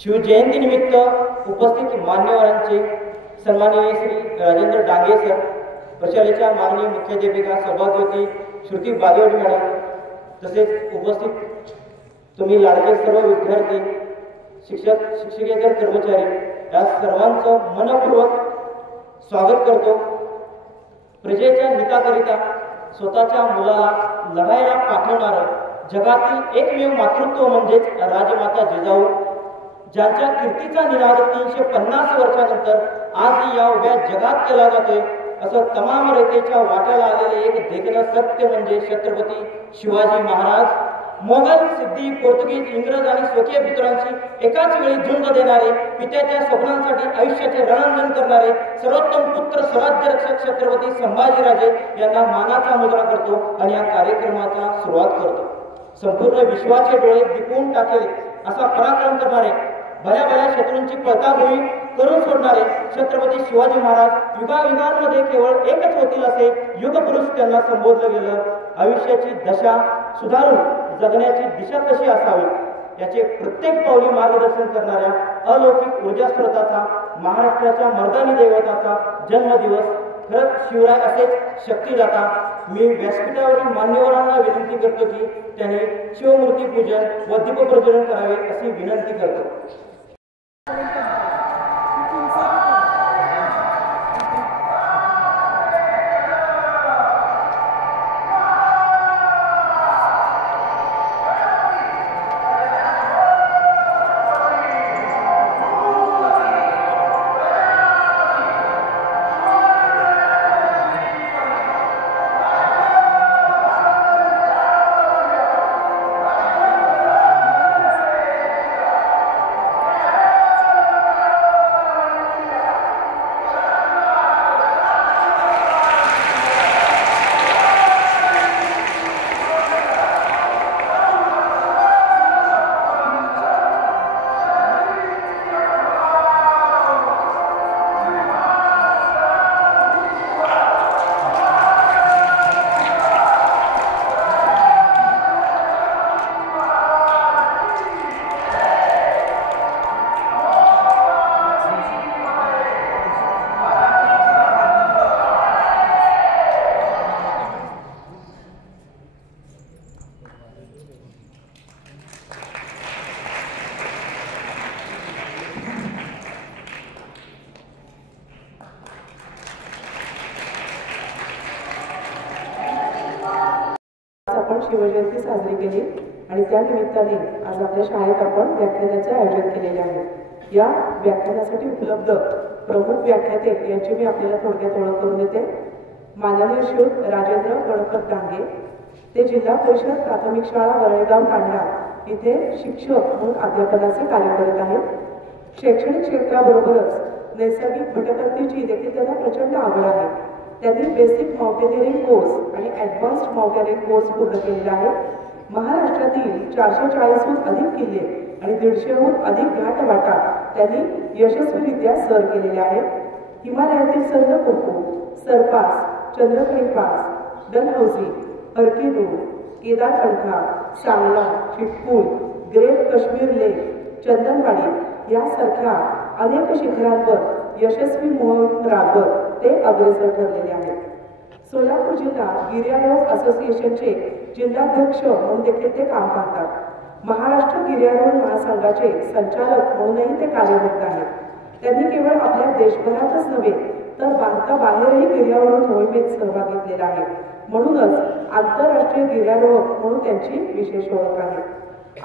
शिवजयंतीनिमित्त उपस्थित मान्यवरांचे सन्माननीय श्री राजेंद्र डांगे सर, प्रशालेच्या माननीय मुख्याध्यापिका सौभाग्यवती श्रुती बागेवाडी मॅडम, तसेच उपस्थित तुम्ही लाडके सर्व विद्यार्थी, शिक्षक, शिक्षकेतर कर्मचारी या सर्वांचं मनपूर्वक स्वागत करतो। प्रजेच्या हिताकरिता स्वतःच्या मुलाला लढायला पाठवणारं जगातील एकमेव मातृत्व म्हणजेच राजमाता जिजाऊ, ज्यांच्या कीर्तीचा निनाद 350 वर्षानंतर आज या उभ्या जगात केला जातोय, असं तमाम रयतेच्या वाट्याला आलेले एक देखणं सत्य म्हणजे छत्रपती शिवाजी महाराज। मोगल, सिद्धी, पोर्तुगीज, इंग्रज आणि स्वकीय पितरांशी एकाच वेळी झुंज देणारे, पित्याच्या स्वप्नांसाठी आयुष्याचे रणंजन करणारे सर्वोत्तम पुत्र स्वराज्य रक्षक छत्रपती संभाजीराजे यांना मानाचा मुजरा करतो आणि या कार्यक्रमाचा सुरुवात करतो। संपूर्ण विश्वाचे डोळे दिपवून टाकेल असा पराक्रम करणारे, भल्या भल्या शत्रूंची पळताभुई करून सोडणारे छत्रपती शिवाजी महाराज युगायुगांमध्ये केवळ एकच होतील असे युगपुरुष त्यांना संबोधलं गेलं। आयुष्याची दशा सुधारून जगण्याची दिशा कशी असावी याचे प्रत्येक पावली मार्गदर्शन करणाऱ्या अलौकिक ऊर्जा स्रोताचा, महाराष्ट्राच्या मर्दानी दैवताचा जन्मदिवस। खरंच शिवराय असेच शक्तिदाता। मी व्यासपीठावरील मान्यवरांना विनंती करतो की त्यांनी शिवमूर्ती पूजन व दीपप्रज्वलन करावे अशी विनंती करतो। शिवजयंती साजरी केली आणि त्या निमित्ताने आज आपल्या शाळेत आपण व्याख्यानाचे आयोजन केलेले आहे। या व्याख्यानासाठी उपलब्ध प्रमुख व्याख्याते यांची मी आपल्याला थोडक्यात ओळख करून देते। माननीय श्री राजेंद्र गणपत डांगे, ते जिल्हा परिषद प्राथमिक शाळा वरळगाव तांडा इथे शिक्षक म्हणून अध्यापनाचे कार्य करत आहेत। शैक्षणिक क्षेत्राबरोबरच नैसर्गिक भटकंतीची देखील त्यांना प्रचंड आवड आहे। त्यांनी बेसिक माउंटेनिअरिंग कोर्स आणि ॲडव्हान्स्ड माउंटेनिअरिंग कोर्स पूर्ण केलेला आहे। महाराष्ट्रातील 440हून अधिक किल्ले आणि 150हून अधिक घाट वाटा त्यांनी यशस्वीरित्या सर केलेले आहेत। हिमालयातील सर्वकोको, सरपास, चंद्रकणी पास, डलहौसी, हरकिदू, केदारकंठा, सांगला, चिटकूळ, ग्रेट काश्मीर लेक, चंदनवाडी यासारख्या अनेक शिखरांवर यशस्वी मोहीम राबवत ते अग्रेसर ठरलेले आहेत। सोलापूर जिल्हा गिर्यारोहक असोसिएशनचे जिल्हाध्यक्ष म्हणून देखील ते काम पाहतात। महाराष्ट्र गिर्यारोहण महासंघाचे संचालक म्हणूनही ते कार्यरत आहेत। त्यांनी केवळ आपल्या देशभरातच नव्हे तर भारताबाहेरही गिर्यारोहण मोहिमेत सहभाग घेतलेला आहे। म्हणूनच आंतरराष्ट्रीय गिर्यारोहक म्हणून त्यांची विशेष ओळख आहे।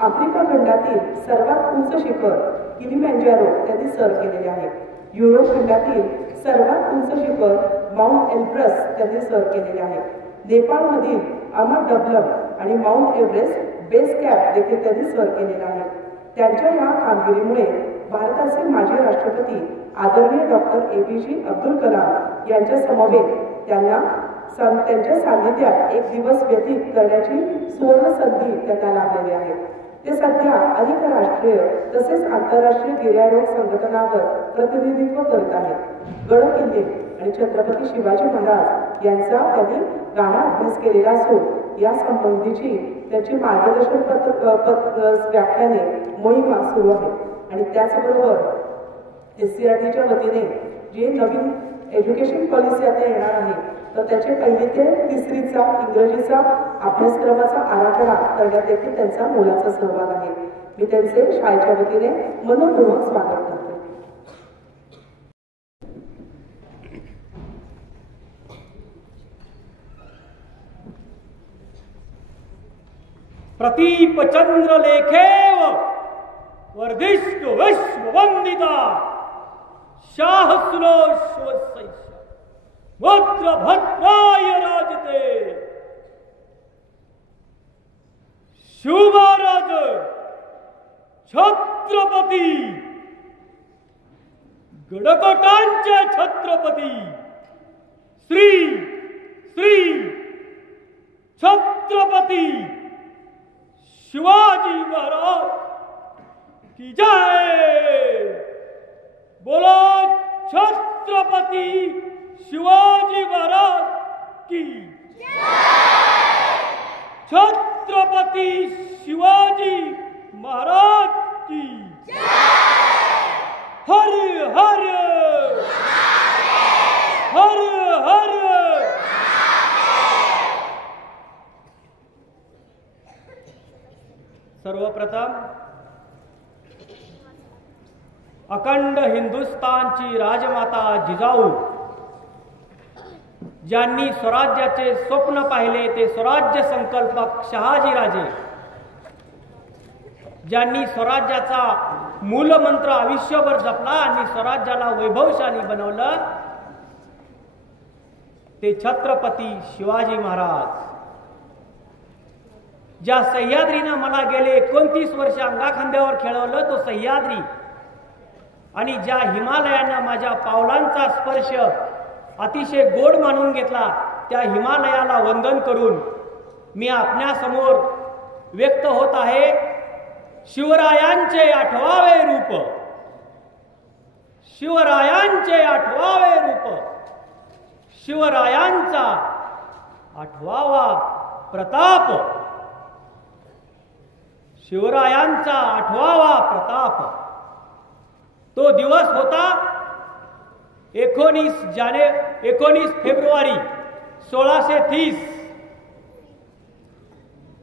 आफ्रिका खंडातील सर्वात उंच शिखर किलिमंजारो त्यांनी सर केलेले आहे। युरोप खंडातील सर्वात उंच शिखर माउंट एव्हरेस्ट त्यांनी सर केलेले आहे। नेपाळमधील अमरडबलम आणि माउंट एव्हरेस्ट बेस कॅम्प देखील त्यांनी सर केलेला आहे। त्यांच्या या कामगिरीमुळे भारताचे माजी राष्ट्रपती आदरणीय डॉक्टर APJ अब्दुल कलाम यांच्या समवेत त्यांच्या सान्निध्यात एक दिवस व्यतीत करण्याची सुवर्ण संधी त्यांना लाभलेली आहे। ते सध्या अनेक राष्ट्रीय तसेच आंतरराष्ट्रीय गिर्यारोहक संघटनांवर प्रतिनिधित्व करत आहेत। गड किल्ले आणि छत्रपती शिवाजी महाराज यांचा त्यांनी गाढा अभ्यास केलेला असून या संबंधीची त्यांची मार्गदर्शन व्याख्याने मोहिमा सुरू आहे। आणि त्याचबरोबर SCRTच्या वतीने जे नवीन एज्युकेशन पॉलिसी आता येणार आहे तर त्याचे 1ली ते 3रीचा इंग्रजीचा अभ्यासक्रमाचा आराखडा करण्यात देखील त्यांचा मोलाचा सहभाग आहे. मी त्यांचे शाळेच्या वतीने मनपूर्वक स्वागत करते. प्रतीप चंद्र लेखेव वर्धिष्ठ विश्ववंदिता शाहसुलो मुद्र भद्राय राजते शिवमहाराज छत्रपती गडकोटांचे छत्रपती श्री श्री छत्रपती शिवाजी महाराज की जय. बोलो छत्रपती शिवाजी महाराज की छत्रपती शिवाजी महाराज की हर हर हर हर. सर्वप्रथम अखंड हिंदुस्थानची राजमाता जिजाऊ ज्यांनी स्वराज्याचे स्वप्न पाहिले ते स्वराज्य संकल्पक शहाजीराजे, ज्यांनी स्वराज्याचा मूलमंत्र आयुष्यभर जपला आणि स्वराज्याला वैभवशाली बनवलं ते छत्रपती शिवाजी महाराज. ज्या सह्याद्रीनं मला गेले 29 वर्ष अंगाखांद्यावर खेळवलं तो सह्याद्री आणि ज्या हिमालयानं माझ्या पावलांचा स्पर्श अतिशय गोड मानून घेतला त्या हिमालयाला वंदन करून मी आपल्यासमोर व्यक्त होत आहे शिवरायांचे 8वावे रूप. शिवरायांचे 8वावे रूप. शिवरायांचा 8वावा प्रताप. शिवरायांचा 8वावा प्रताप. तो दिवस होता 19 फेब्रुवारी 1630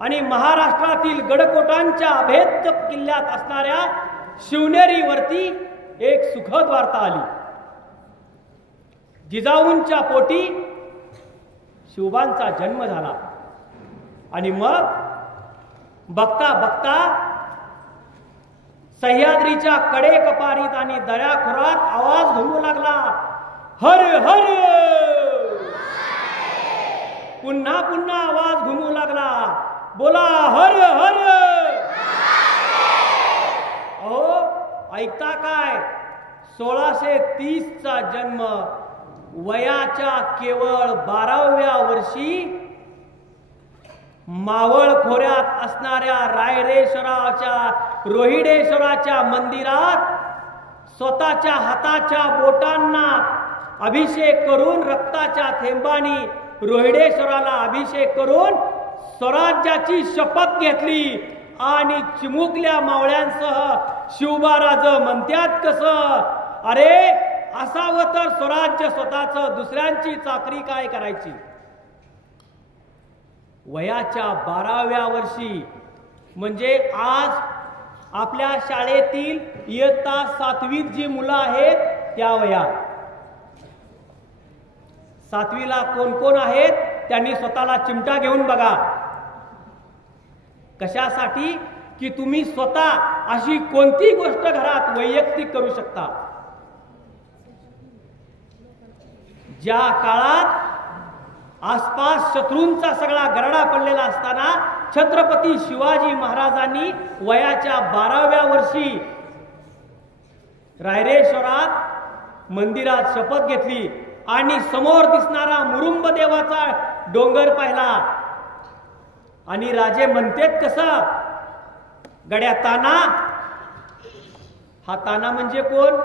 आणि महाराष्ट्रातील गडकोटांच्या अभेद्य किल्ल्यात असणाऱ्या शिवनेरीवरती एक सुखद वार्ता आली. जिजाऊंच्या पोटी शिवबांचा जन्म झाला आणि मग बघता बघता सह्याद्रीच्या कडेकपारीत आणि दऱ्याखोरात आवाज घुमू लागला हर हर. पुन्हा पुन्हा आवाज घुमू लागला बोला हर हर. अहो ऐकता काय 1630चा जन्म वयाच्या केवळ 12व्या वर्षी मावळ खोऱ्यात असणाऱ्या रायरेश्वराच्या रोहिडेश्वराच्या मंदिरात स्वतःच्या हाताच्या बोटांना अभिषेक करून रक्ताच्या थेंबानी रोहिडेश्वराला अभिषेक करून स्वराज्याची शपथ घेतली आणि चिमुकल्या मावळ्यांसह शिवबाराज म्हणतात कसं अरे असावं तर स्वराज्य स्वतःच दुसऱ्यांची चाकरी काय करायची. वयाच्या 12व्या वर्षी म्हणजे आज आपल्या शाळेतील इयत्ता 7वीत जी मुलं आहेत त्या वयात 7वीला कोण कोण आहेत त्यांनी स्वतःला चिमटा घेऊन बघा. कशासाठी की तुम्ही स्वतः अशी कोणती गोष्ट घरात वैयक्तिक करू शकता. ज्या काळात आसपास शत्रूंचा सगळा गरडा पडलेला असताना छत्रपती शिवाजी महाराजांनी वयाच्या 12व्या वर्षी रायरेश्वरात मंदिरात शपथ घेतली आणि समोर दिसणारा मुरुंब देवाचा डोंगर पाहिला आणि राजे म्हणतेत कसं गड्या ताना. हा ताना म्हणजे कोण.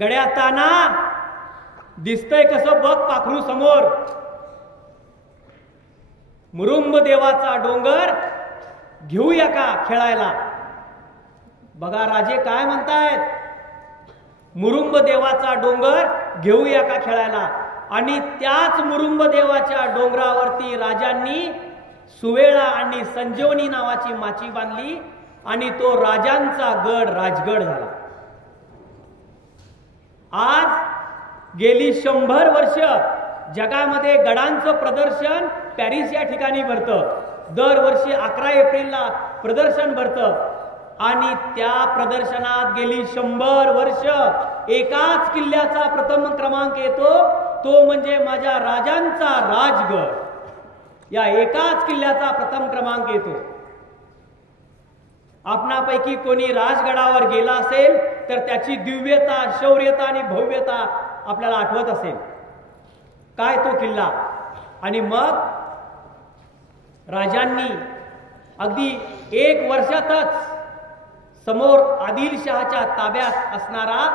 गड्या ताना दिसतंय कसं बघ पाखरू समोर. मुरुंब देवाचा डोंगर घेऊया का खेळायला. बघा राजे काय म्हणतायत, मुरुंब देवाचा डोंगर घेऊया का खेळायला. आणि त्याच मुरुंब देवाच्या डोंगरावरती राजांनी सुवेळा आणि संजीवनी नावाची माची बांधली आणि तो राजांचा गड राजगड झाला. आज गेली 100 वर्ष जगामध्ये गडांचं प्रदर्शन पॅरिस या ठिकाणी भरतं. दरवर्षी 11 एप्रिलला प्रदर्शन भरतं आणि त्या प्रदर्शनात गेली 100 वर्ष एकाच किल्ल्याचा प्रथम क्रमांक येतो, तो म्हणजे माझ्या राजांचा राजगड. या एकाच किल्ल्याचा प्रथम क्रमांक येतो. आपणापैकी कोणी राजगडावर गेला असेल तर त्याची दिव्यता, शौर्यता आणि भव्यता आपल्याला आठवत असेल. काय तो किल्ला. आणि मग राजांनी अगदी 1 वर्षातच समोर आदिलशहाच्या ताब्यात असणारा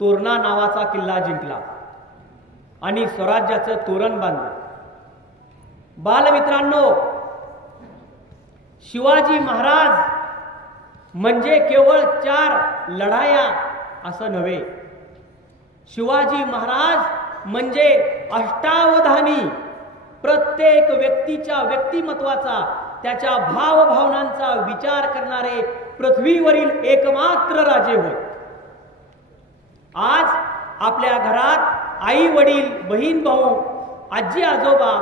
तोरणा नावाचा किल्ला जिंकला आणि स्वराज्याचं तोरण बांधलं. बालमित्रांनो, शिवाजी महाराज म्हणजे केवळ 4 लढाया असं नव्हे. शिवाजी महाराज म्हणजे अष्टावधानी, प्रत्येक व्यक्तीच्या व्यक्तिमत्वाचा, त्याच्या भावभावनांचा विचार करणारे पृथ्वीवरील एकमात्र राजे होत. आज आपल्या घरात आई वडील, बहीण भाऊ, आजी आजोबा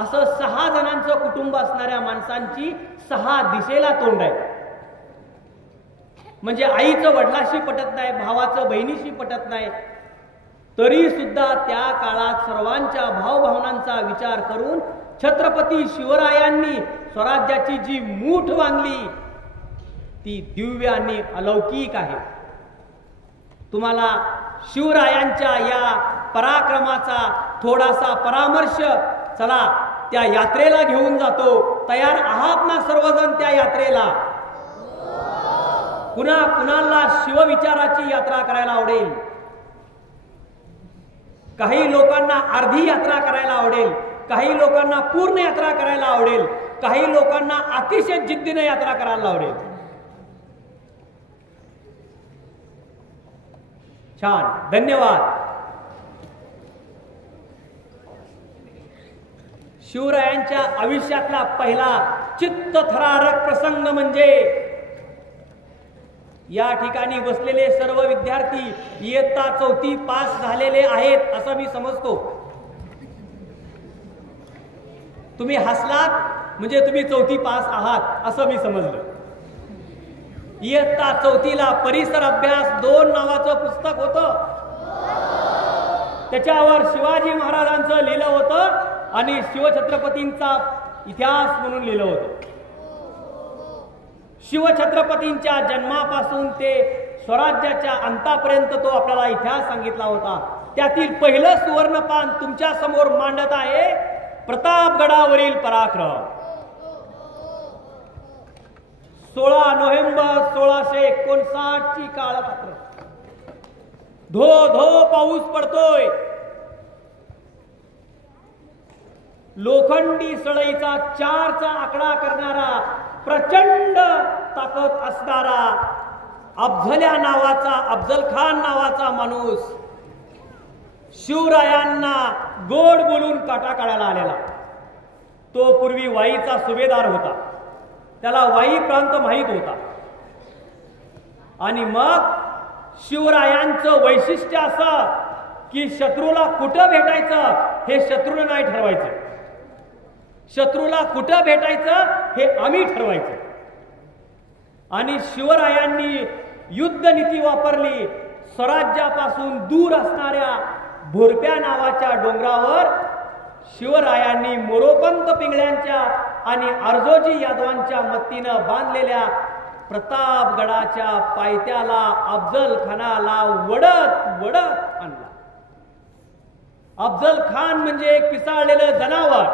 असं 6 जणांचं कुटुंब असणाऱ्या माणसांची 6 दिशेला तोंड आहे. म्हणजे आईचं वडिलाशी पटत नाही, भावाचं बहिणीशी पटत नाही, तरी सुद्धा त्या काळात सर्वांच्या भावभावनांचा विचार करून छत्रपती शिवरायांनी स्वराज्याची जी मूठ बांधली ती दिव्य आणि अलौकिक आहे. तुम्हाला शिवरायांच्या या पराक्रमाचा थोडासा परामर्श चला त्या यात्रेला घेऊन जातो. तयार आहात ना सर्वजण त्या यात्रेला? कुणाला शिवविचाराची यात्रा करायला आवडेल? काही लोकांना अर्धी यात्रा करायला आवडेल, काही लोकांना पूर्ण यात्रा करायला आवडेल, काही लोकांना अतिशय जिद्दीने यात्रा करायला आवडेल. छान, धन्यवाद. शिवरायांच्या आयुष्यातला पहिला चित्तथरारक प्रसंग म्हणजे या ठिकाणी बसलेले सर्व विद्यार्थी इयत्ता 4थी पास झालेले आहेत असं मी समजतो. तुम्ही हसलात म्हणजे तुम्ही 4थी पास आहात असं मी समजलं. इयत्ता 4थीला परिसर अभ्यास 2 नावाचं पुस्तक होतं. त्याच्यावर शिवाजी महाराजांचं लिहिलं होतं आणि शिवछत्रपतींचा इतिहास म्हणून लिहिलं होतं. शिवछत्रपतींच्या जन्मापासून ते स्वराज्याच्या अंतापर्यंत तो आपल्याला इतिहास सांगितला होता. त्यातील पहिलं सुवर्णपान तुमच्या समोर मांडत आहे प्रतापगडावरील पराक्रम. 16 नोव्हेंबर 1659 ची काळ रात्र. धो धो पाऊस पडतोय. लोखंडी सळईचा 4चा आकडा करणारा, प्रचंड ताकद असणारा अफजल खान नावाचा माणूस शिवरायांना गोड बोलून काटा काढायला आलेला. तो पूर्वी वाईचा सुभेदार होता, त्याला वाई प्रांत माहित होता. आणि मग शिवरायांचं वैशिष्ट्य असं की शत्रूला कुठं भेटायचं हे शत्रूला नाही ठरवायचं, शत्रूला कुठं भेटायचं हे आम्ही ठरवायचं. आणि शिवरायांनी युद्धनीती वापरली. स्वराज्यापासून दूर असणाऱ्या भोरप्या नावाच्या डोंगरावर शिवरायांनी मोरोपंत पिंगळ्यांच्या आणि अर्जोजी यादवांच्या मत्तीनं बांधलेल्या प्रतापगडाच्या पायथ्याला अफजल खानाला वडत वडत आणला. अफजल खान म्हणजे एक पिसाळलेलं जनावर.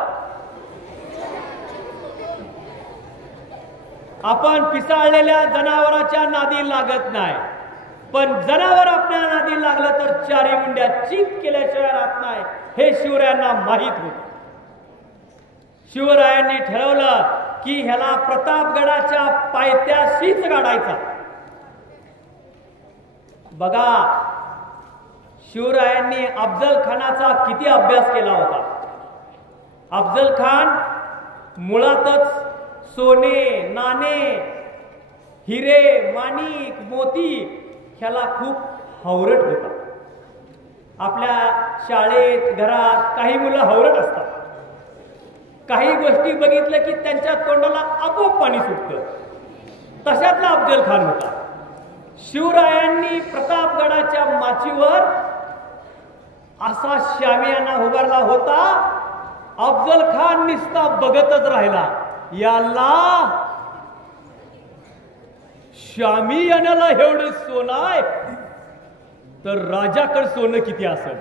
आपण पिसाळलेल्या जनावराच्या नादी लागत नाही, पण जनावर आपल्या नादी लागलं तर 4 मुंड्या चीक केल्याशिवाय राहत नाही हे शिवरायांना माहित होतं. शिवरायांनी ठरवलं की ह्याला प्रतापगडाच्या पायथ्याशीच गाडायचा. बघा, शिवरायांनी अफजल खानाचा किती अभ्यास केला होता. अफजल खान मुळातच सोने, नाणे, हिरे, माणिक, मोती ह्याला खूप हवरट होता. आपल्या शाळेत, घरात काही मुलं हवरट असतात. काही गोष्टी बघितल्या की त्यांच्या तोंडाला आपोआप पाणी सुटतं. तशातला अफजल खान होता. शिवरायांनी प्रतापगडाच्या माचीवर असा शामियाना उभारला होता. अफजल खान नुसता बघतच राहिला. याला शामियानाला एवढं सोनं आहे तर राजाकडे सोनं किती असेल.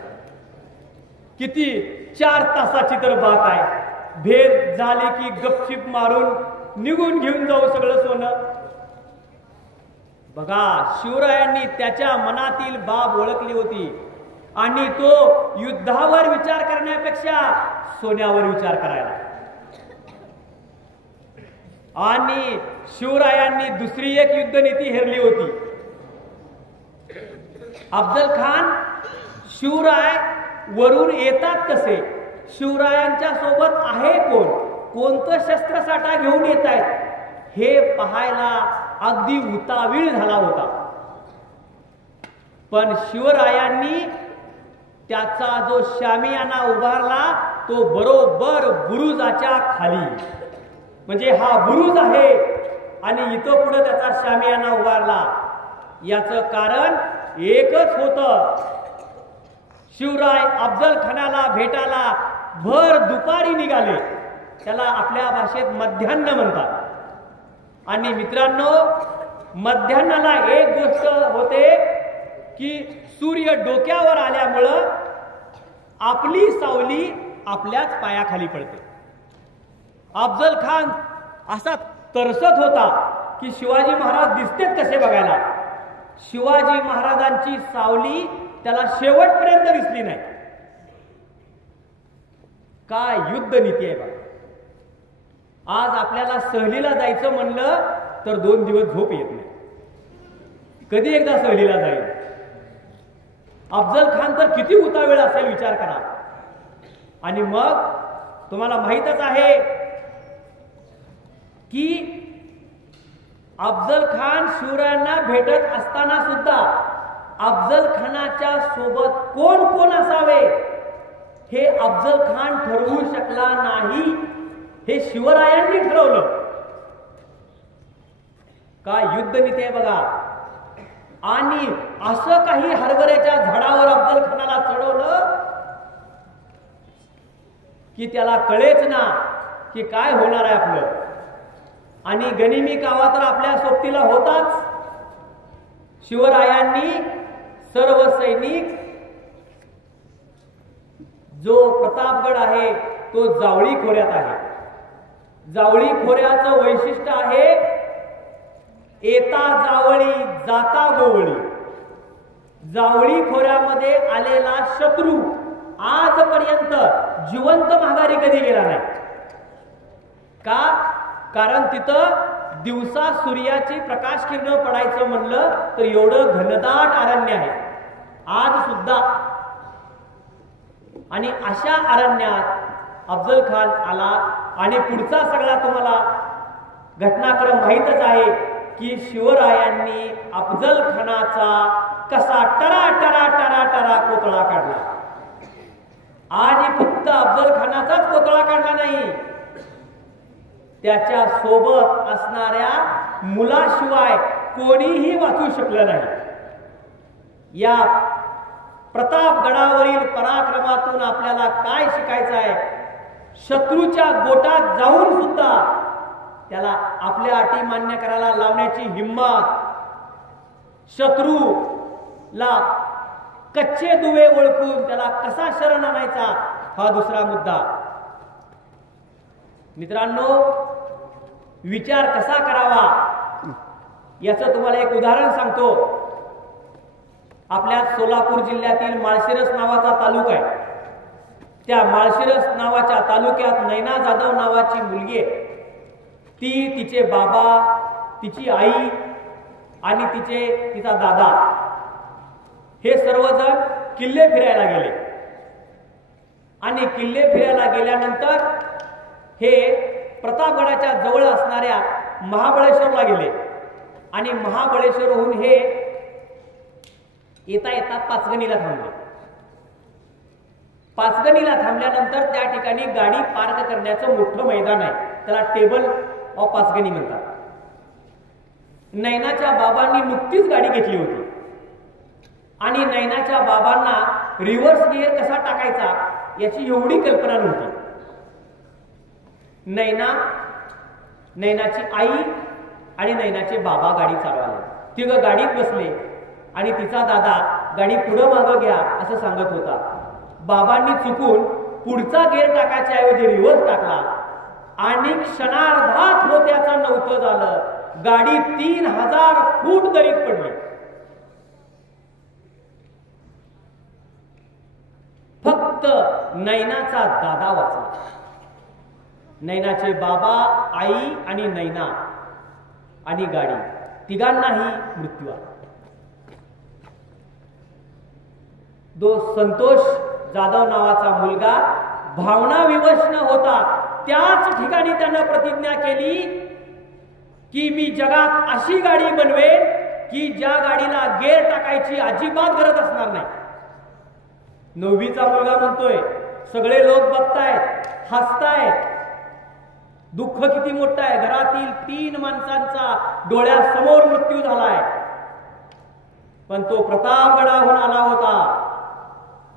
किती 4 तासाची तर बात आहे. भेद झाले की गपचिप मारून निघून घेऊन जाऊ सगळं सोनं. बघा, शिवरायांनी त्याच्या मनातील बाब ओळखली होती आणि तो युद्धावर विचार करण्यापेक्षा सोन्यावर विचार करायला. आणि शिवरायांनी दुसरी एक युद्धनीती हेरली होती. अफजल खान शिवराय वरून येतात कसे, शिवरायांच्या सोबत आहे कोण, कोणतं शस्त्रसाठा घेऊन येत आहेत हे पाहायला अगदी उतावीळ झाला होता. पण शिवरायांनी त्याचा जो शामियाना उभारला तो बरोबर बुरुजाच्या खाली, म्हणजे हा बुरुज आहे आणि इथं पुढे त्याचा शामियाना उभारला. याचं कारण एकच होतं. शिवराय अफजल खानाला भेटायला भर दुपारी निघाले. त्याला आपल्या भाषेत मध्यान्ह म्हणतात. आणि मित्रांनो, मध्यान्हाला एक गोष्ट होते की सूर्य डोक्यावर आल्यामुळं आपली सावली आपल्याच पायाखाली पडते. अफजल खान असा तरसत होता की शिवाजी महाराज दिसतेत कसे बघायला. शिवाजी महाराजांची सावली त्याला शेवटपर्यंत दिसली नाही. काय युद्ध नीती आहे बघा. आज आपल्याला सहलीला जायचं म्हणलं तर 2 दिवस झोप येत नाही. कधी एकदा सहलीला जाईल. अफजल खान तर किती उतावेळ असेल विचार करा. आणि मग तुम्हाला माहीतच आहे की अफजल खान शिवरायांना भेटत असताना सुद्धा अफजल खानाच्या सोबत कोण कोण असावे हे अफजल खान ठरवू शकला नाही. हे शिवरायांनी ठरवलं. काय युद्ध नीती आहे बघा. आणि असं काही हरभऱ्याच्या झाडावर अफजल खानाला चढवलं की त्याला कळेच ना की काय होणार आहे आपलं. आणि गनिमी कावा तर आपल्या सोबतीला होताच. शिवरायांनी सर्व सैनिक, जो प्रतापगड आहे तो जावळी खोऱ्यात आहे. जावळी खोऱ्याचं वैशिष्ट्य आहे येता जावळी जाता गोवळी. जावळी खोऱ्यामध्ये आलेला शत्रू आजपर्यंत जिवंत माघारी कधी गेला नाही. का? कारण तिथं दिवसा सूर्याची प्रकाश किरण पडायचं म्हणलं तर एवढं घनदाट अरण्य आहे आज सुद्धा. आणि अशा अरण्यात अफजल खान आला. आणि पुढचा सगळा तुम्हाला घटनाक्रम माहीतच आहे की शिवरायांनी अफजल खानाचा कसा टरा टरा टरा टरा कोतळा काढला. आणि फक्त अफजल खानाचाच कोतळा काढला नाही, त्याच्या सोबत असणाऱ्या मुलाशिवाय कोणीही वाचू शकलं नाही. या प्रतापगडावरील पराक्रमातून आपल्याला काय शिकायचं आहे? शत्रूच्या गोटात जाऊन सुद्धा त्याला आपल्या अटी मान्य करायला लावण्याची हिंमत, शत्रूला कच्चे दुवे ओळखून त्याला कसा शरण आणायचा हा दुसरा मुद्दा. मित्रांनो, विचार कसा करावा याचं तुम्हाला एक उदाहरण सांगतो. आपल्या सोलापूर जिल्ह्यातील माळशिरस नावाचा तालुका आहे. त्या माळशिरस नावाच्या तालुक्यात नैना जाधव नावाची मुलगी आहे. ती, तिचे बाबा, तिची आई आणि तिचा दादा हे सर्वजण किल्ले फिरायला गेले आणि किल्ले फिरायला गेल्यानंतर हे प्रतापगडाच्या जवळ असणाऱ्या महाबळेश्वरला गेले आणि महाबळेश्वरहून हे येता येता पाचगणीला थांबले. पाचगणीला थांबल्यानंतर त्या ठिकाणी गाडी पार्क करण्याचं मोठं मैदान आहे, त्याला टेबल ऑफ पाचगणी म्हणतात. नैनाच्या बाबांनी नुकतीच गाडी घेतली होती आणि नैनाच्या बाबांना रिव्हर्स गिअर कसा टाकायचा याची एवढी कल्पना नव्हती. नैनाची आई आणि नैनाचे बाबा गाडी चालवायला, तिघं गाडीत बसले आणि तिचा दादा गाडी पुढं मागं घ्या असं सांगत होता. बाबांनी चुकून पुढचा गिअर टाकायच्या ऐवजी रिव्हर्स टाकला आणि क्षणार्धात होत्याचं नव्हतं झालं. गाडी 3000 फूट दरीत पडली. फक्त नैनाचा दादा वाचला. नैनाचे बाबा, आई आणि नैना आणि गाडी तिघांनाही मृत्यू आला. संतोष जाधव नावाचा मुलगा भावनाविवश न होता त्याच ठिकाणी त्यानं प्रतिज्ञा केली की मी जगात अशी गाडी बनवेन की ज्या गाडीला गेअर टाकायची अजिबात गरज असणार नाही. 9वीचा मुलगा म्हणतोय, सगळे लोक बघतायत, हसतायत, दुःख किती मोठं आहे, घरातील 3 माणसांचा डोळ्यासमोर मृत्यू झालाय. पण तो प्रतापगडाहून आला होता.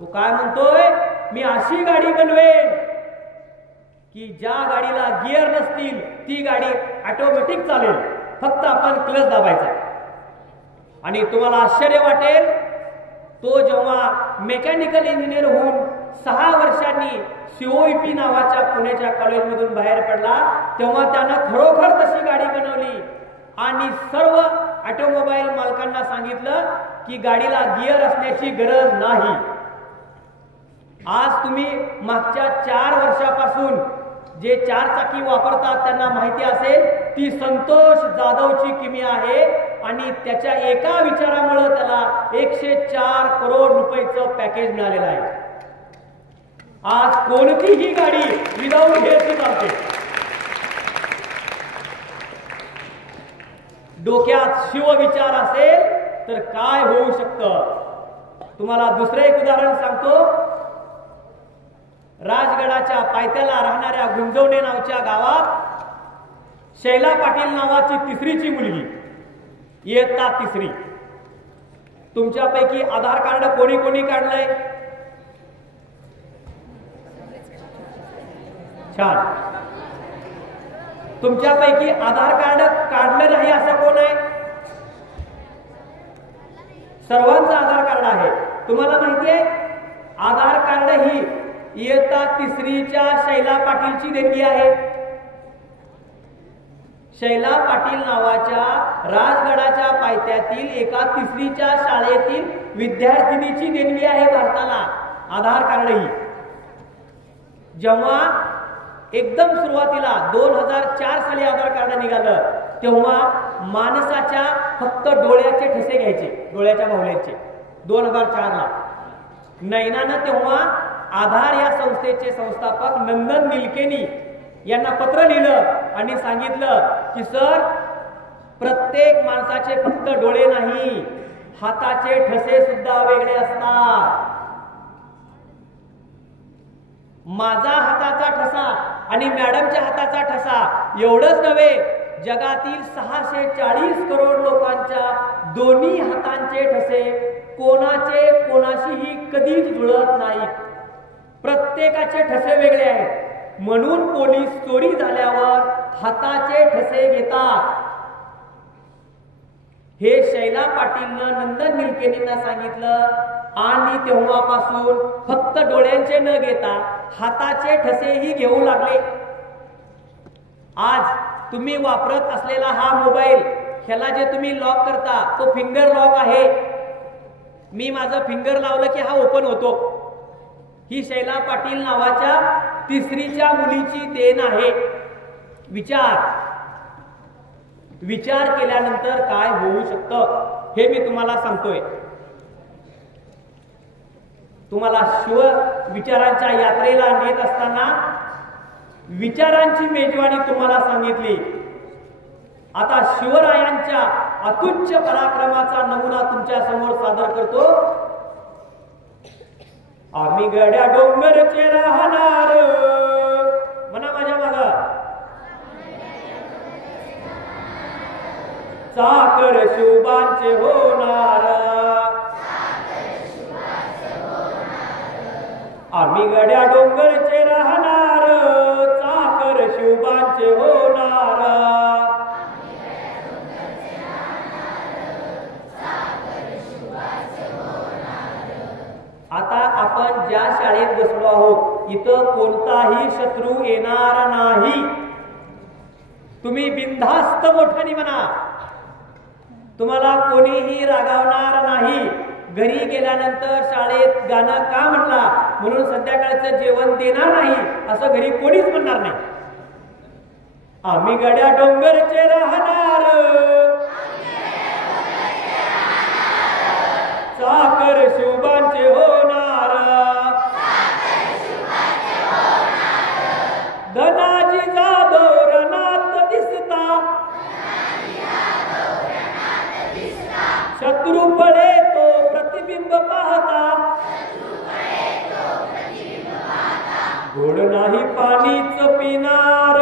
तो काय म्हणतोय, मी अशी गाडी बनवेन की ज्या गाडीला गिअर नसतील ती गाडी ऑटोमॅटिक चालेल, फक्त आपण क्लच दाबायचा. आणि तुम्हाला आश्चर्य वाटेल, तो जेव्हा मेकॅनिकल इंजिनियर होऊन 6 वर्षांनी COEP नावाच्या पुण्याच्या कॉलेजमधून बाहेर पडला तेव्हा त्यानं खरोखर तशी गाडी बनवली आणि सर्व ऑटोमोबाईल मालकांना सांगितलं की गाडीला गिअर असण्याची गरज नाही. आज तुम्ही मागच्या 4 वर्षापासून जे 4 चाकी वापरतात त्यांना माहिती असेल, ती संतोष जाधवची किमया आहे आणि त्याच्या एका विचारामुळे त्याला 104 करोड रुपयाचं पॅकेज मिळालेलं आहे. आज कोणतीही गाडी विदाऊट गिअरची चालते. डोक्यात शिवविचार असेल तर काय होऊ शकतं. तुम्हाला दुसरं एक उदाहरण सांगतो. राजगडाच्या पायथ्याला राहणाऱ्या गुंजवणे नावाच्या गावात शैला पाटील नावाची 3रीची मुलगी, इयत्ता 3री. तुमच्यापैकी आधार कार्ड कोणी कोणी काढलंय? छान. तुमच्यापैकी आधार कार्ड काढलं नाही असं कोण आहे? सर्वांचं आधार कार्ड आहे. तुम्हाला माहिती आहे, आधार कार्ड ही इयत्ता 3रीच्या शैला पाटीलची देणगी आहे. शैला पाटील नावाच्या राजगडाच्या पायथ्यातील एका 3रीच्या शाळेतील विद्यार्थिनीची देणगी आहे भारताला आधार कार्ड ही. जेव्हा एकदम सुरुवातीला 2004 साली आधार कार्ड निघालं तेव्हा माणसाच्या फक्त डोळ्याचे ठसे घ्यायचे, डोळ्याच्या मावळ्याचे. 2004ला नैनानं तेव्हा आधार या संस्थेचे संस्थापक नंदन निलकेनी यांना पत्र लिहिलं आणि सांगितलं की सर, प्रत्येक माणसाचे फक्त डोळे नाही, हाताचे ठसे सुद्धा वेगळे असतात. माझा हाताचा ठसा आणि मॅडमच्या हाताचा ठसा एवढंच नव्हे, जगातील 640 करोड लोकांच्या दोन्ही हातांचे ठसे कोणाचे कोणाशीही कधीच जुळत नाहीत. प्रत्येकाचे ठसे वेगळे आहेत. म्हणून पोलीस चोरी झाल्यावर हाताचे ठसे घेतात. हे शैला पाटीलनं नंदन निलकेनींना सांगितलं आणि तेव्हापासून फक्त डोळ्यांचे न घेता हाताचे ठसेही घेऊ लागले. आज तुम्ही वापरत असलेला हा मोबाईल, ह्याला जे तुम्ही लॉक करता तो फिंगर लॉक आहे. मी माझं फिंगर लावलं की हा ओपन होतो. ही शैला पाटील नावाच्या 3रीच्या मुलीची देण आहे. विचार केल्यानंतर काय होऊ शकतं हे मी तुम्हाला सांगतोय. तुम्हाला शिव विचारांच्या यात्रेला नेत असताना विचारांची मेजवानी तुम्हाला सांगितली. आता शिवरायांच्या अतुच्च पराक्रमाचा नमुना तुमच्या समोर सादर करतो. आम्ही गड्या डोंगरचे राहणार, म्हणा माझ्या माग, चाकर शुभांचे होणार. आम्ही गड्या डोंगरचे राहणार, चाकर शुभांचे होणार. आता आपण ज्या शाळेत बसलो आहोत इथं कोणताही शत्रू येणार नाही. तुम्ही बिनधास्त मोठ्याने म्हणा, तुम्हाला कोणीही रागावणार नाही. घरी गेल्यानंतर शाळेत गाणं का म्हणला म्हणून संध्याकाळचं जेवण देणार नाही असं घरी कोणीच म्हणणार नाही. आम्ही गड्या डोंगरचे राहणार, चाकर शुभांचे होणार. धनाजी जाधव रणात दिसता, शत्रू पळे तो प्रतिबिंब पाहता. गोड नाही पाणीच पिणार,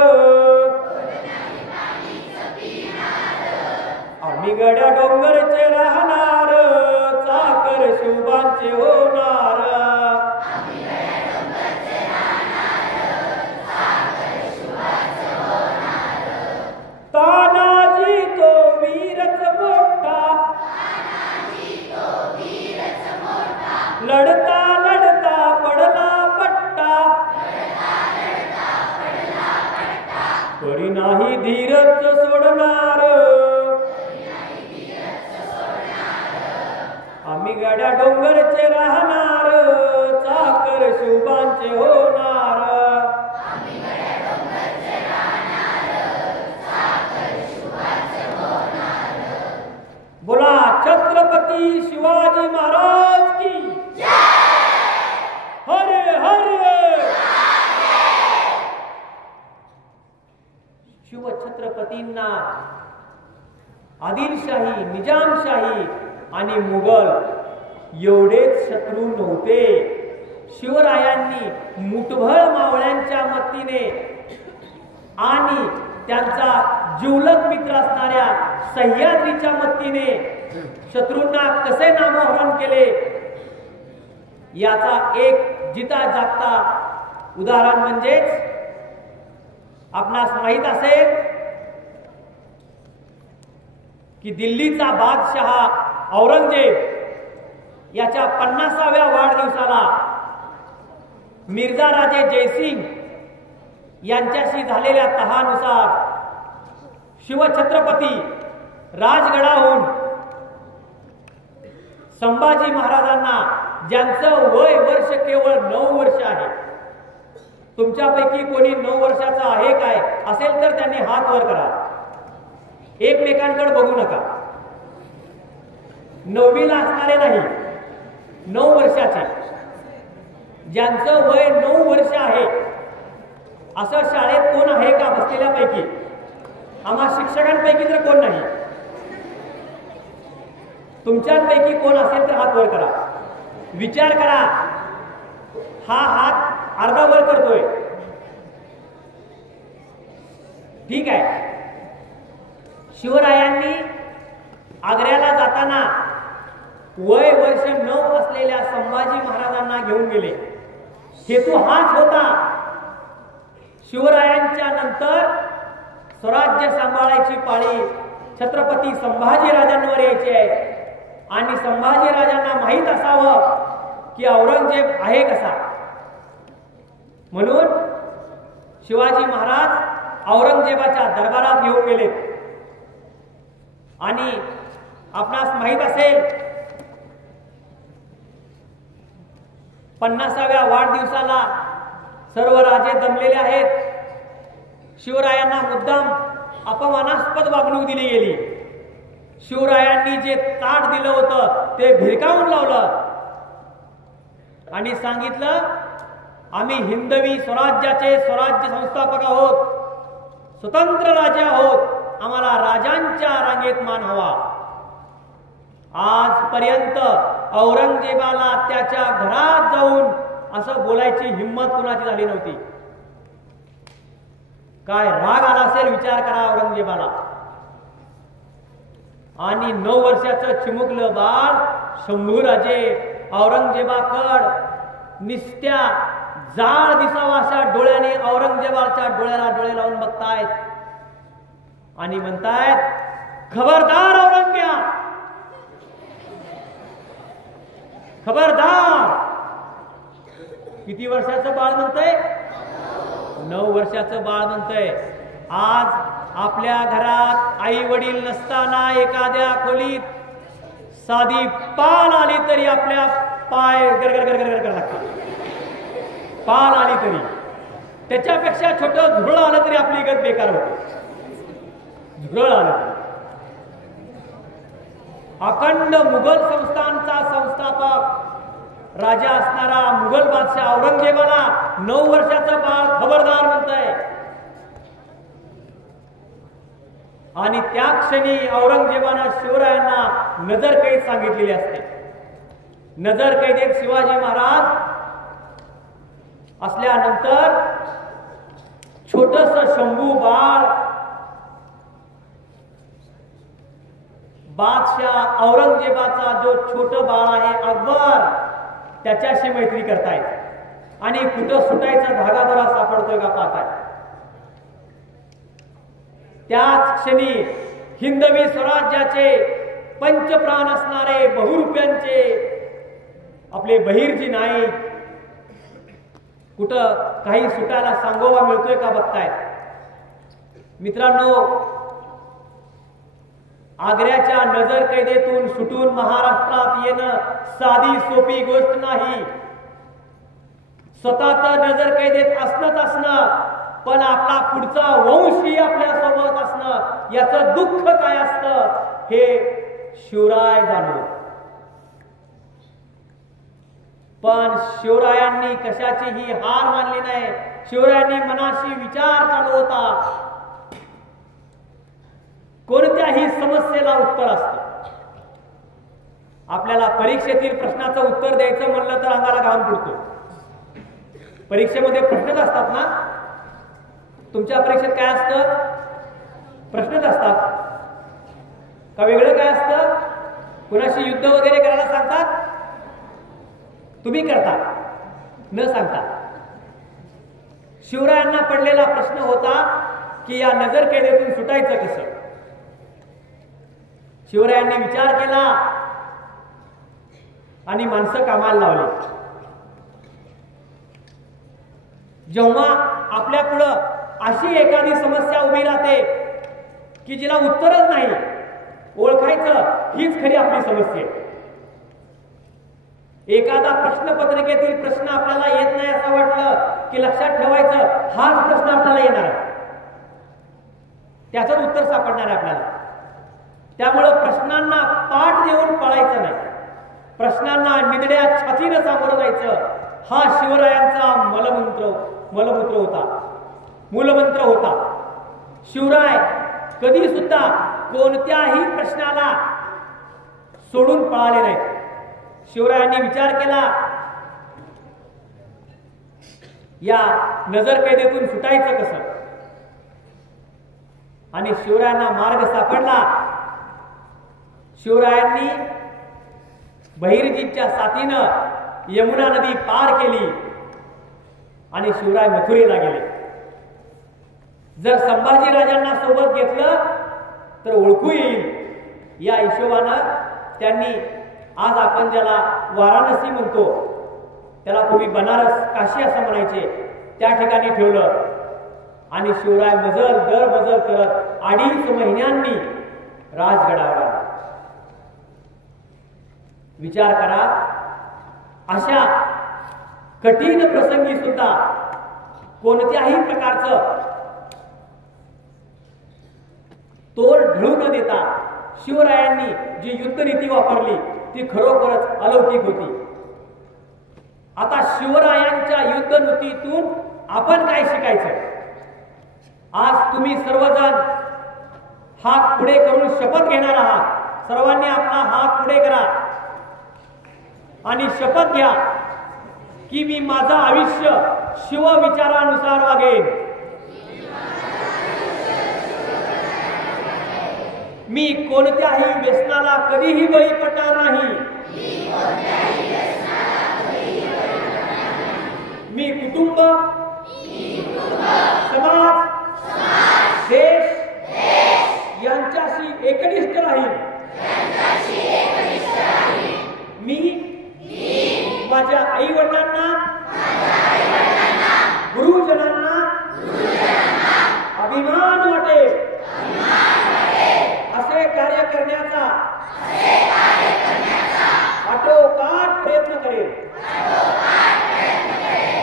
आम्ही गड्या डोंगरचे राहणार, चाकर शुभांचे होणार. तानाजी तो वीरच मोठा, लढता लढता पडला पट्टा. तरी नाही धीरच सोडणार, आम्ही गड्या डोंगरचे राहणार, चाकर शुभांचे होणार. बोला छत्रपती शिवाजी महाराज की हर हर. शिव छत्रपतींना आदिलशाही, निजामशाही आणि मुघल एवढेच शत्रू नव्हते. शिवरायांनी मुठभर मावळ्यांच्या मदतीने आणि त्यांचा जिवलग मित्र असणाऱ्या सह्याद्रीच्या मदतीने शत्रूंना कसे नामोहरण केले याचा एक जिता जागता उदाहरण म्हणजेच आपणास माहित असेल की दिल्लीचा बादशहा औरंगजेब याच्या 50व्या वाढदिवसाला मिर्झा राजे जयसिंग यांच्याशी झालेल्या तहानुसार शिवछत्रपती राजगडाहून संभाजी महाराजांना, ज्यांचं वय वर्ष केवळ 9 वर्ष आहे, तुमच्यापैकी कोणी 9 वर्षाचा आहे काय असेल तर त्यांनी हात वर करा. एकमेकांकडे बघू नका. 9वीला असणारे नाही, 9 वर्षाचे, ज्यांचं वय 9 वर्ष आहे असं शाळेत कोण आहे का बसलेल्यापैकी? आम्हा शिक्षकांपैकी तर कोण नाही. तुमच्यापैकी कोण असेल तर हात वर करा. विचार करा, हा हात अर्धा वर करतोय, ठीक आहे. शिवरायांनी आग्र्याला जाताना वय वर्ष 9 असलेल्या संभाजी महाराजांना घेऊन गेले. हेतू हाच होता, शिवरायांच्या नंतर स्वराज्य सांभाळायची पाळी छत्रपती संभाजी राजांवर यायची आहे आणि संभाजी राजांना माहीत असावं की औरंगजेब आहे कसा. म्हणून शिवाजी महाराज औरंगजेबाच्या दरबारात घेऊन गेले आणि आपणास माहीत असेल 50व्या वाढदिवसाला सर्व राजे दमलेले आहेत. शिवरायांना मुद्दाम अपमानास्पद वागणूक दिली गेली. शिवरायांनी जे ताट दिलं होतं ते भिरकावून लावलं. आणि सांगितलं, आम्ही हिंदवी स्वराज्याचे स्वराज्य संस्थापक आहोत, स्वतंत्र राजा आहोत, आम्हाला राजांच्या रांगेत मान हवा. आजपर्यंत औरंगजेबाला त्याच्या घरात जाऊन असं बोलायची हिंमत कुणाची झाली नव्हती. काय राग आला असेल विचार करा औरंगजेबाला. आणि 9 वर्षाचं चिमुकलं बाळ शंभूराजे औरंगजेबाकड निस्त्या जाळ दिसावा अशा डोळ्याने औरंगजेबाच्या डोळ्याला डोळे लावून बघतायत आणि म्हणतायत, खबरदार औरंग्या, खबरदार. किती वर्षाचं बाळ म्हणतंय? 9 वर्षाचं बाळ म्हणतंय. आज आपल्या घरात आई वडील नसताना एखाद्या खोलीत साधी पाल आली तरी आपल्या पाय गरगर गरगर गरगर लागतात. पाल आली तरी, त्याच्यापेक्षा छोटं झुरळ आलं तरी आपली गत बेकार होते. झुरळ आलं तरी. अखंड मुघल संस्थानचा संस्थापक राजा असणारा मुघल बादशाह औरंगजेबाला 9 वर्षाचं बाळ खबरदार म्हणतंय. आणि त्या क्षणी औरंगजेबानं शिवरायांना नजर कैद सांगितलेली असते. नजर कैदेत शिवाजी महाराज असल्यानंतर छोटस शंभू बाळ बादशाह औरंगजेबाचा जो छोट बाळ आहे अकबर, त्याच्याशी मैत्री करतायत आणि कुठं सुटायचा धागाधोरा सापडतोय का पाहताय. त्याच क्षणी हिंदवी स्वराज्याचे पंचप्राण असणारे बहुरूप्यांचे आपले बहिर्जी नाईक कुठं काही सुटायला सांगोवा मिळतोय का बघतायत. मित्रांनो, आग्र्याच्या नजर कैदेतून सुटून महाराष्ट्रात येणं साधी सोपी गोष्ट नाही. स्वतः तर नजर कैदेत असणं, पण आपला पुढचा वंशही आपल्या सोबत असणं, याचं दुःख काय असतं हे शिवराय जाणो. पण शिवरायांनी कशाचीही हार मानली नाही. शिवरायांनी मनाशी विचार चालू होता. कोणत्याही समस्येला उत्तर असतं. आपल्याला परीक्षेतील प्रश्नाचं उत्तर द्यायचं म्हणलं तर अंगाला घाम फुटतो. परीक्षेमध्ये प्रश्नच असतात ना. तुमच्या परीक्षेत काय असतं? प्रश्नच असतात का वेगळं काय असतं? कुणाशी युद्ध वगैरे करायला सांगतात, तुम्ही करता न सांगता. शिवरायांना पडलेला प्रश्न होता की या नजर कैदेतून सुटायचं कसं. शिवरायांनी विचार केला आणि माणसं कामाला लावली. जेव्हा आपल्या पुढं अशी एखादी समस्या उभी राहते की जिला उत्तरच नाही, ओळखायचं हीच खरी आपली समस्या आहे. एखादा प्रश्नपत्रिकेतील प्रश्न आपल्याला येत नाही असं वाटलं की लक्षात ठेवायचं हाच प्रश्न आपल्याला येणार आहे, त्याचं उत्तर सापडणार आहे आपल्याला. त्यामुळं प्रश्नांना पाठ देऊन पळायचं नाही, प्रश्नांना निधड्या छातीनं सामोरं जायचं. हा शिवरायांचा मूलमंत्र होता. शिवराय कधी सुद्धा कोणत्याही प्रश्नाला सोडून पळाले नाहीत. शिवरायांनी विचार केला या नजर कैदेतून सुटायचं कसं, आणि शिवरायांना मार्ग सापडला. शिवरायांनी बहिर्जीच्या साथीनं यमुना नदी पार केली आणि शिवराय मथुरेला गेले. जर संभाजीराजांना सोबत घेतलं तर ओळखू येईल या हिशोबानं त्यांनी आज आपण ज्याला वाराणसी म्हणतो, त्याला पूर्वी बनारस काशी असं म्हणायचे, त्या ठिकाणी ठेवलं. आणि शिवराय मजल दर बजल करत 2.5 महिन्यांनी राजगडावर आला. विचार करा, अशा कठीण प्रसंगी सुद्धा कोणत्याही प्रकारचं तोड ढळू न देता शिवरायांनी जी युद्धनीती वापरली ती खरोखरच अलौकिक होती. आता शिवरायांच्या युद्धनीतीतून आपण काय शिकायचं? आज तुम्ही सर्वजण हात पुढे करून शपथ घेणार आहात. सर्वांनी आपला हात पुढे करा आणि शपथ घ्या की मी माझं आयुष्य शिव विचारानुसार वागेन. मी कोणत्याही व्यसनाला कधीही बळी पडणार नाही. मी कुटुंब, समाज, देश यांच्याशी एकनिष्ठ राहील. मी माझ्या आई वडिलांना, गुरुजनांना अभिमान वाटेल असे कार्य करण्याचा आटोकाट प्रयत्न करेल.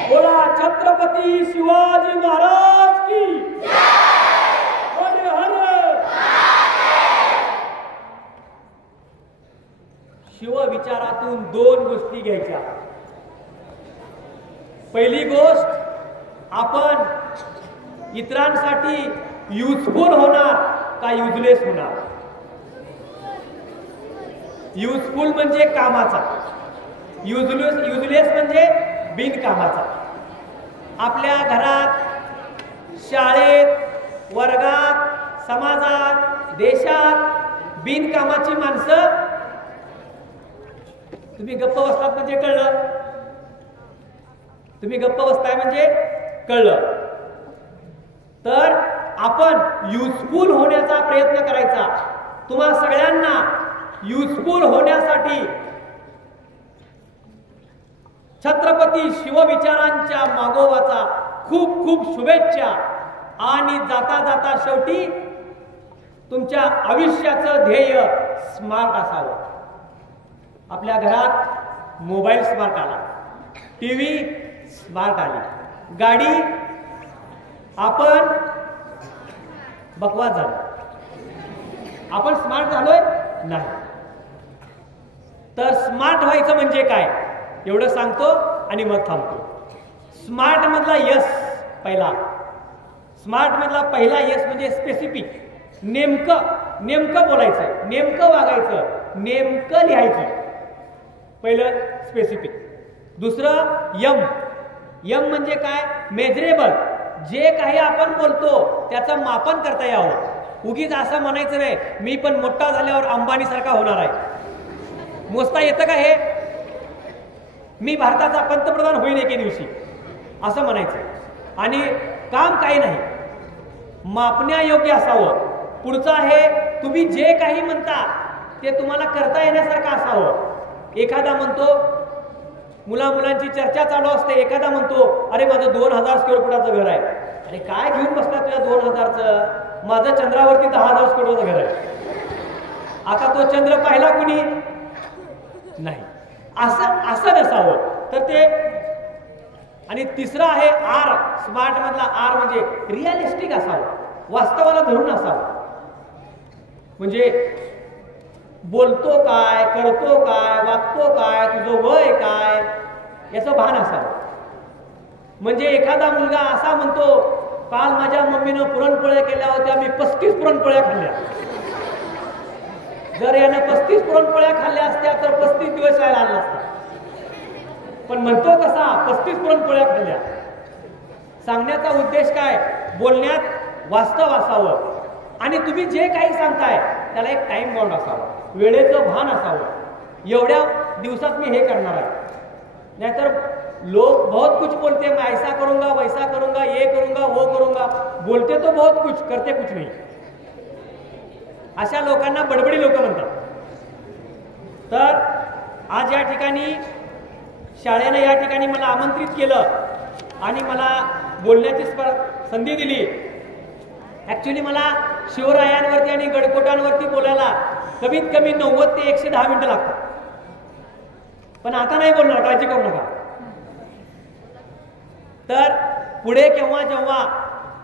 बोला छत्रपती शिवाजी महाराज की हर हर. शिव विचारातून दोन गोष्टी घ्यायच्या. पहिली गोष्ट, आपण इतरांसाठी युजफुल होणार का युजलेस होणार? युजफुल म्हणजे कामाचा, युजलेस म्हणजे बिनकामाचा. आपल्या घरात, शाळेत, वर्गात, समाजात, देशात बिनकामाची माणसं. तुम्ही गप्प बसलात म्हणजे कळलं, तुम्ही गप्प बसताय म्हणजे कळलं. तर आपण युजफुल होण्याचा प्रयत्न करायचा. तुम्हा सगळ्यांना युजफुल होण्यासाठी छत्रपती शिवविचारांच्या मागोवाचा खूप खूप शुभेच्छा. आणि जाता जाता शेवटी तुमच्या आयुष्याचं ध्येय स्मार्ट असावं. आपल्या घरात मोबाईल स्मार्ट आला, टीव्ही स्मार्ट आली, गाडी आपण बकवास झालो. आपण स्मार्ट झालोय नाही. तर स्मार्ट व्हायचं म्हणजे काय एवढं सांगतो आणि मग थांबतो. स्मार्ट मधला यस पहिला, स्मार्ट मधला पहिला यस म्हणजे स्पेसिफिक. नेमकं बोलायचं, नेमकं वागायचं, नेमकं लिहायचं. पहिलं स्पेसिफिक. दुसरं यम म्हणजे काय? मेजरेबल. जे काही आपण बोलतो त्याचं मापन करता यावं. उगीच असं म्हणायचं नाही मी पण मोठा झाल्यावर अंबानी सारखा होणार आहे. मोजता येतं का हे? मी भारताचा पंतप्रधान होईल एके दिवशी असं म्हणायचं. आणि काम काही नाही, मापण्यायोग्य असावं. पुढचं आहे तुम्ही जे काही म्हणता ते तुम्हाला करता येण्यासारखं असावं. एखादा म्हणतो, मुलांची चर्चा चालू असते, एखादा म्हणतो अरे माझं 2000 स्क्वेअर फुटाचं घर आहे. अरे काय घेऊन बसला तुझ्या 2000चं? माझं चंद्रावरती 10,000 स्क्वेअर फुटाचं घर आहे. आता तो चंद्र पाहिला कुणी नाही. असं नसावं. तर ते. आणि तिसरं आहे आर. स्मार्ट मधला आर म्हणजे रिअलिस्टिक असावं, वास्तवाला धरून असावं. म्हणजे बोलतो काय, करतो काय, वागतो काय, तुझं वय काय याचं भान असावं. म्हणजे एखादा मुलगा असा म्हणतो काल माझ्या मम्मीनं पुरणपोळ्या केल्या होत्या, मी 35 पुरणपोळ्या खाल्ल्या. जर यानं 35 पुरणपोळ्या खाल्ल्या असत्या तर 35 दिवस शाळेला आला नसता. पण म्हणतो कसा 35 पुरणपोळ्या खाल्ल्या. सांगण्याचा उद्देश काय? बोलण्यात वास्तव असावं. आणि तुम्ही जे काही सांगताय त्याला एक टाइम बाउंड असावा, वेळेचं भान असावं. एवढ्या दिवसात मी हे करणार आहे. नाहीतर लोग बहुत कुछ बोलते हैं, मैं ऐसा करूंगा, वैसा करूंगा, ये करूंगा, वो करूंगा. बोलते तो बहुत कुछ, करते कुछ नहीं. अशा लोकांना बडबडी लोक म्हणतात. तर आज या ठिकाणी शाळेनं या ठिकाणी मला आमंत्रित केलं आणि मला बोलण्याची संधी दिली. ऍक्च्युली मला शिवरायांवरती आणि गडकोटांवरती बोलायला कमीत कमी 90 ते 110 मिनिटं लागतात. पण आता नाही बोलणार, काळजी करू नका. तर पुढे जेव्हा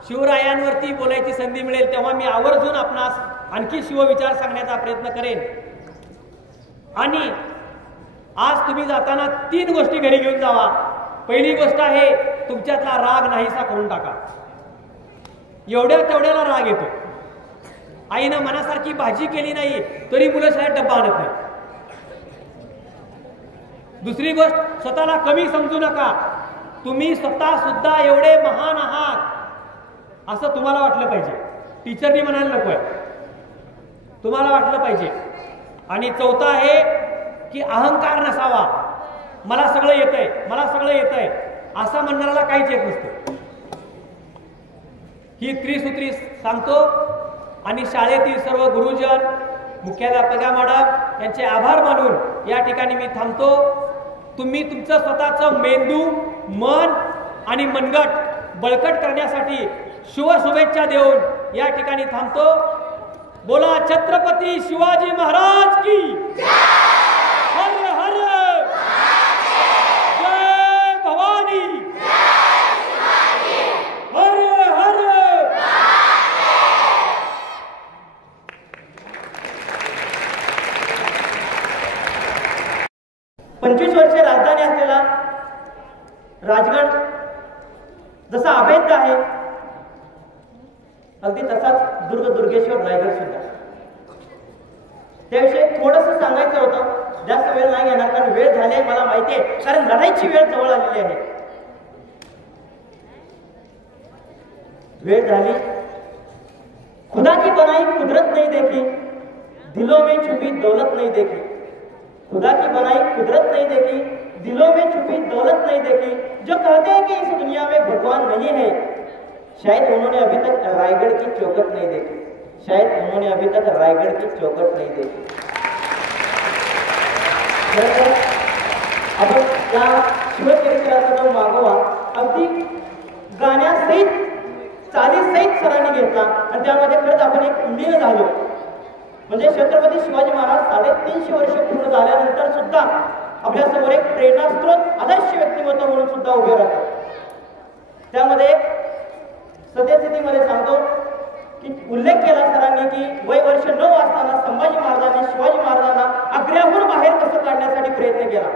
शिवरायांवरती बोलायची संधी मिळेल तेव्हा मी आवर्जून आपणास आणखी शिवविचार सांगण्याचा प्रयत्न करेन. आणि आज तुम्ही जाताना 3 गोष्टी घरी घेऊन जावा. पहिली गोष्ट आहे, तुमच्यातला राग नाहीसा करून टाका. एवढ्या तेवढ्याला राग येतो. आईनं मनासारखी भाजी केली नाही तरी मुलं शाळेत डब्बा आणत नाही. दुसरी गोष्ट, स्वतःला कमी समजू नका. तुम्ही स्वतः सुद्धा एवढे महान आहात असं तुम्हाला वाटलं पाहिजे. टीचरनी म्हणायला नकोय, तुम्हाला वाटलं पाहिजे. आणि चौथा आहे की अहंकार नसावा. मला सगळं येतंय, मला सगळं येतंय असं म्हणणाऱ्याला काहीच येत नसतं. ही त्रिसूत्री सांगतो आणि शाळेतील सर्व गुरुजन, मुख्याध्यापिका मॅडम यांचे आभार मानून या ठिकाणी मी थांबतो. तुम्ही तुमचं स्वतःचं मेंदू, मन आणि मनगट बळकट करण्यासाठी शुभेच्छा देऊन या ठिकाणी थांबतो. बोला छत्रपती शिवाजी महाराज की हर हर जय भवानी, हर हर. पंचवीस वर्षे राजधानी असलेला राजगड जसा अभेद्य आहे, अगदी तसाच दुर्गेश्वर रायगड सुद्धा. त्याविषयी थोडंसं सांगायचं होतं, जास्त वेळ नाही घेणार कारण वेळ झाली मला माहिती आहे, कारण लढाईची वेळ जवळ आलेली आहे. वेळ झाली. खुदा की बनाई कुदरत नहीं देखी, दिलों में छुपी दौलत नहीं देखी. खुदा की बनाई कुदरत नहीं देखी, दिलों में छुपी दौलत नहीं देखी. जो कहते हैं कि इस दुनिया में भगवान नहीं है, शायद उन्होंने अभी तक रायगढ़ की चौखट नहीं देखी. शायद उन्होंने अभी तक रायगढ़ की चौखट नहीं देखी. आपण त्या शिवचरित्राचा जो मागोवा अगदी गाण्यासहित, चालीसहित सरांनी घेतला आणि त्यामध्ये खरंच आपण एक उल्लीन झालो. म्हणजे छत्रपती शिवाजी महाराज 350 वर्ष पूर्ण झाल्यानंतर सुद्धा आपल्यासमोर एक प्रेरणास्त्रोत, आदर्श व्यक्तिमत्व म्हणून सुद्धा उभे राहतात. त्यामध्ये एक सद्यस्थितीमध्ये सांगतो की उल्लेख केला सरांनी की वय वर्ष 9 असताना संभाजी महाराजांनी शिवाजी महाराजांना आग्र्याहून बाहेर कसं काढण्यासाठी प्रयत्न केला.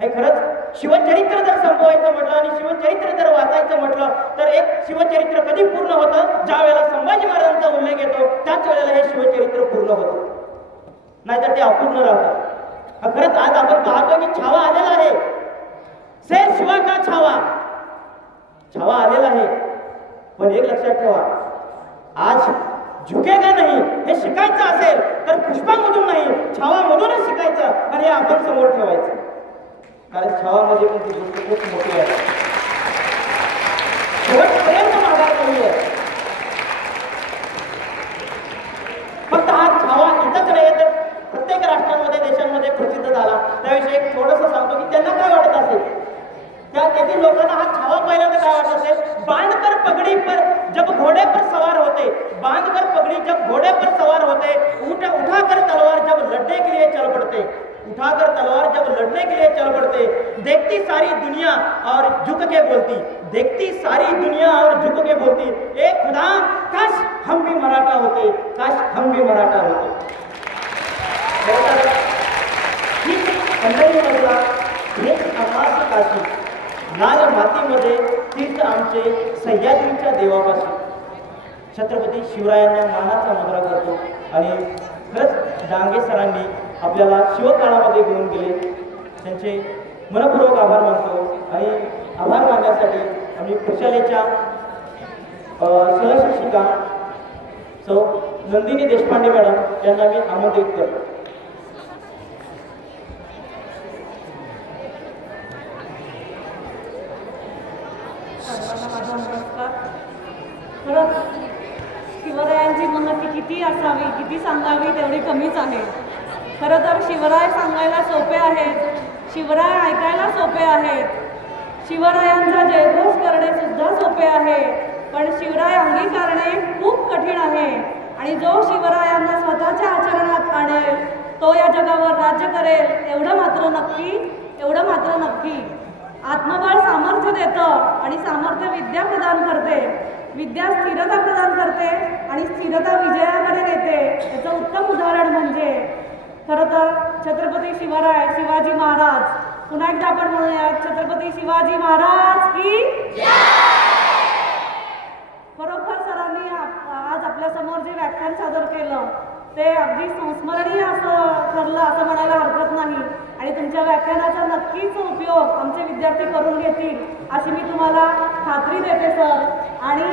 हे खरंच शिवचरित्र जर संपवायचं म्हटलं आणि शिवचरित्र जर वाचायचं म्हटलं तर एक शिवचरित्र कधी पूर्ण होतं, ज्या वेळेला संभाजी महाराजांचा उल्लेख येतो त्याच वेळेला हे शिवचरित्र पूर्ण होतं, नाहीतर ते अपूर्ण राहतं. खरंच आज आपण पाहतो की छावा आलेला आहे. शेर शिवा का छावा, छावा आलेला आहे. पण एक लक्षात ठेवा, आज झुकेगा नाही हे शिकायचं असेल तर पुष्पामधून नाही, छावामधूनच शिकायचं आणि हे आपण समोर ठेवायचं. कारण छावामध्ये पण ती गोष्ट खूप मोठी आहे. शेवटपर्यंत माघार नाही आहे. फक्त हा छावा इथंच नाही तर प्रत्येक राष्ट्रांमध्ये, देशांमध्ये प्रसिद्ध झाला. त्याविषयी एक थोडंसं सांगतो की त्यांना काय वाटत असेल, त्यातील लोकांना हा छावा पहिल्यांदा काय वाटत असेल. बांधकर पगड़ी पर जब घोड़े पर सवार होते, बांधकर पगड़ी जब घोड़े पर सवार होते, उठाकर तलवार जब लड़ने के लिए चल पड़ते, उठाकर तलवार जब लड़ने के लिए चल पड़ते, देखती सारी दुनिया और झुक के बोलती, देखती सारी दुनिया और झुक के बोलती, ए खुदा काश हम भी मराठा होते, काश हम भी मराठा होते. पंढरी मधला हेच आकाश काशी, लाल मातीमध्ये तीर्थ आमचे सह्याद्रीच्या देवापाशी. छत्रपती शिवरायांना मानाचा मुद्रा करतो आणि खरंच डांगे सरांनी आपल्याला शिवकाळामध्ये घेऊन गेले. त्यांचे मनपूर्वक आभार मानतो आणि आभार मानण्यासाठी आम्ही प्रशालेच्या सहशिक्षिका सौ नंदिनी देशपांडे मॅडम यांना मी आमंत्रित करतो. खरंच शिवरायांची महती किती असावी, किती सांगावी तेवढी कमीच आहे. खरं तर शिवराय सांगायला सोपे आहेत, शिवराय ऐकायला सोपे आहेत, शिवरायांचा जयघोष करणे सुद्धा सोपे आहे, पण शिवराय अंगीकारणे खूप कठीण आहे. आणि जो शिवरायांना स्वतःच्या आचरणात आणेल तो या जगावर राज्य करेल एवढं मात्र नक्की, एवढं मात्र नक्की. आत्मबळ सामर्थ्य देतं आणि सामर्थ्य विद्या प्रदान करते, विद्या स्थिरता प्रदान करते आणि स्थिरता विजयाकडे नेते. याचं उत्तम उदाहरण म्हणजे खरं तर छत्रपती शिवराय, शिवाजी महाराज. पुन्हा एकदा आपण म्हणूया छत्रपती शिवाजी महाराज की खरोखर सरांनी आज आपल्या समोर जे व्याख्यान सादर केलं ते अगदी संस्मरणीय असं ठरलं असं म्हणायला हरकत नाही आणि तुमच्या व्याख्यानाचा नक्कीच उपयोग आमचे विद्यार्थी करून घेतील अशी मी तुम्हाला खात्री देते सर. आणि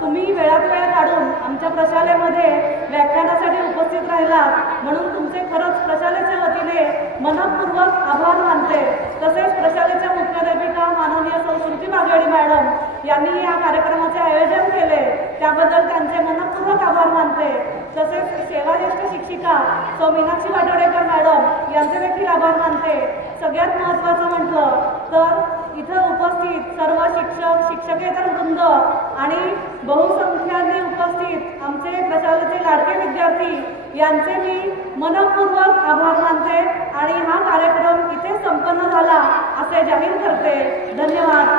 तुम्ही वेळात वेळ काढून आमच्या प्रशालेमध्ये व्याख्यानासाठी उपस्थित राहिलात म्हणून तुमचे खरंच प्रशालेच्या वतीने मनपूर्वक आभार मानते. तसेच प्रशालेच्या मुख्याध्यापिका माननीय श्रुती बागेवाडी मॅडम यांनी या कार्यक्रमाचे आयोजन केले त्याबद्दल त्यांचे मनपूर्वक आभार मानते. तसेच सेवाज्येष्ठ शिक्षिका सौ मीनाक्षी वाटोडेकर मॅडम यांचे देखील आभार मानते. सगळ्यात महत्त्वाचं म्हटलं तर इथं उपस्थित सर्व शिक्षक शिक्षकेतर वृंद आणि बहुसंख्याने उपस्थित आमचे प्रशालेचे लाडके विद्यार्थी यांचे मी मनपूर्वक आभार मानते आणि हा कार्यक्रम इथे संपन्न झाला असे जाहीर करते. धन्यवाद.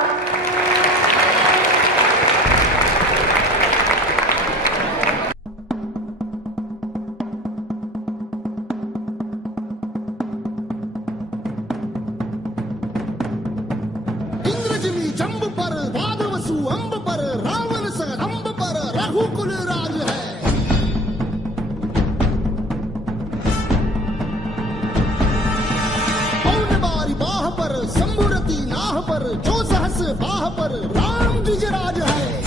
जंब पर वादवसु अंब पर रावण स अंब पर रघुकुल राज है. पौन बारी बाह पर शंभुरती नाह पर जो सहस बाह पर राम द्विज राज है.